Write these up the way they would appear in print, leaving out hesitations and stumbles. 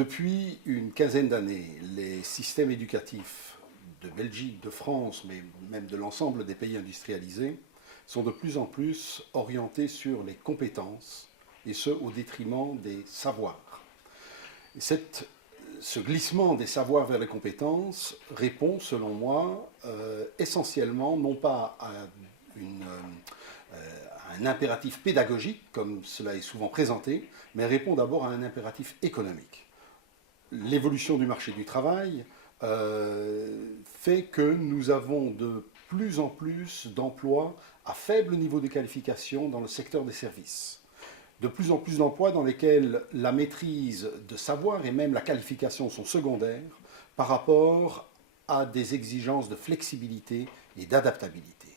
Depuis une quinzaine d'années, les systèmes éducatifs de Belgique, de France, mais même de l'ensemble des pays industrialisés, sont de plus en plus orientés sur les compétences, et ce au détriment des savoirs. Et ce glissement des savoirs vers les compétences répond, selon moi, essentiellement non pas à un impératif pédagogique, comme cela est souvent présenté, mais répond d'abord à un impératif économique. L'évolution du marché du travail fait que nous avons de plus en plus d'emplois à faible niveau de qualification dans le secteur des services. De plus en plus d'emplois dans lesquels la maîtrise de savoir et même la qualification sont secondaires par rapport à des exigences de flexibilité et d'adaptabilité.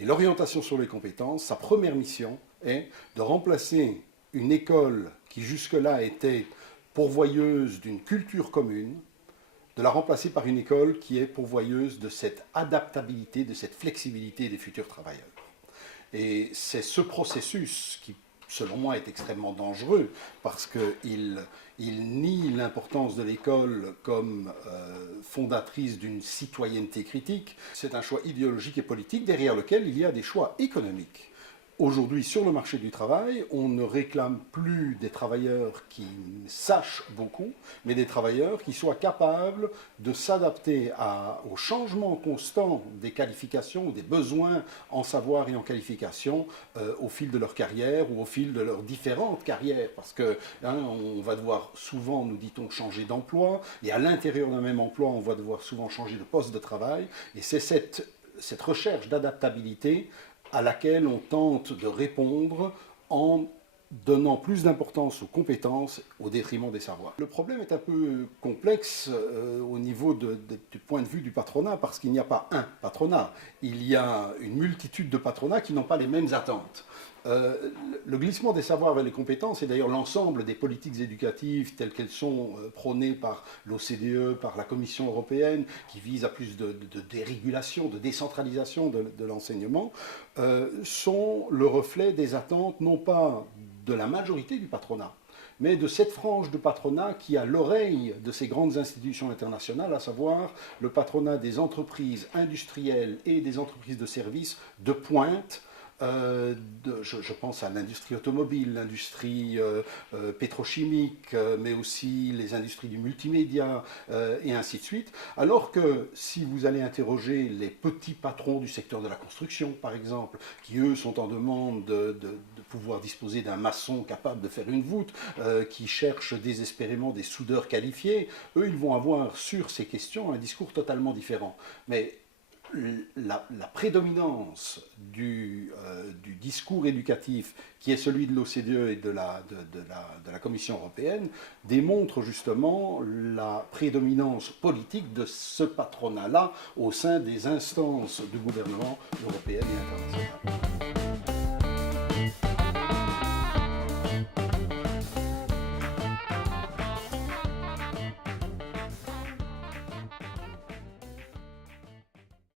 Et l'orientation sur les compétences, sa première mission est de remplacer une école qui jusque-là était pourvoyeuse d'une culture commune, de la remplacer par une école qui est pourvoyeuse de cette adaptabilité, de cette flexibilité des futurs travailleurs. Et c'est ce processus qui, selon moi, est extrêmement dangereux parce qu'il nie l'importance de l'école comme fondatrice d'une citoyenneté critique. C'est un choix idéologique et politique derrière lequel il y a des choix économiques. Aujourd'hui, sur le marché du travail, on ne réclame plus des travailleurs qui sachent beaucoup, mais des travailleurs qui soient capables de s'adapter aux changements constants des qualifications ou des besoins en savoir et en qualification au fil de leur carrière ou au fil de leurs différentes carrières. Parce que on va devoir souvent, nous dit-on, changer d'emploi, et à l'intérieur d'un même emploi, on va devoir souvent changer de poste de travail. Et c'est cette recherche d'adaptabilité à laquelle on tente de répondre en donnant plus d'importance aux compétences au détriment des savoirs. Le problème est un peu complexe au niveau du point de vue du patronat, parce qu'il n'y a pas un patronat, il y a une multitude de patronats qui n'ont pas les mêmes attentes. Le glissement des savoirs vers les compétences, et d'ailleurs l'ensemble des politiques éducatives telles qu'elles sont prônées par l'OCDE, par la Commission européenne, qui visent à plus de dérégulation, de décentralisation de l'enseignement, sont le reflet des attentes non pas de la majorité du patronat, mais de cette frange de patronat qui a l'oreille de ces grandes institutions internationales, à savoir le patronat des entreprises industrielles et des entreprises de services de pointe. Je pense à l'industrie automobile, l'industrie pétrochimique, mais aussi les industries du multimédia et ainsi de suite. Alors que si vous allez interroger les petits patrons du secteur de la construction, par exemple, qui eux sont en demande de pouvoir disposer d'un maçon capable de faire une voûte, qui cherchent désespérément des soudeurs qualifiés, eux ils vont avoir sur ces questions un discours totalement différent. Mais la prédominance du discours éducatif, qui est celui de l'OCDE et de la Commission européenne, démontre justement la prédominance politique de ce patronat-là au sein des instances du gouvernement européen et international.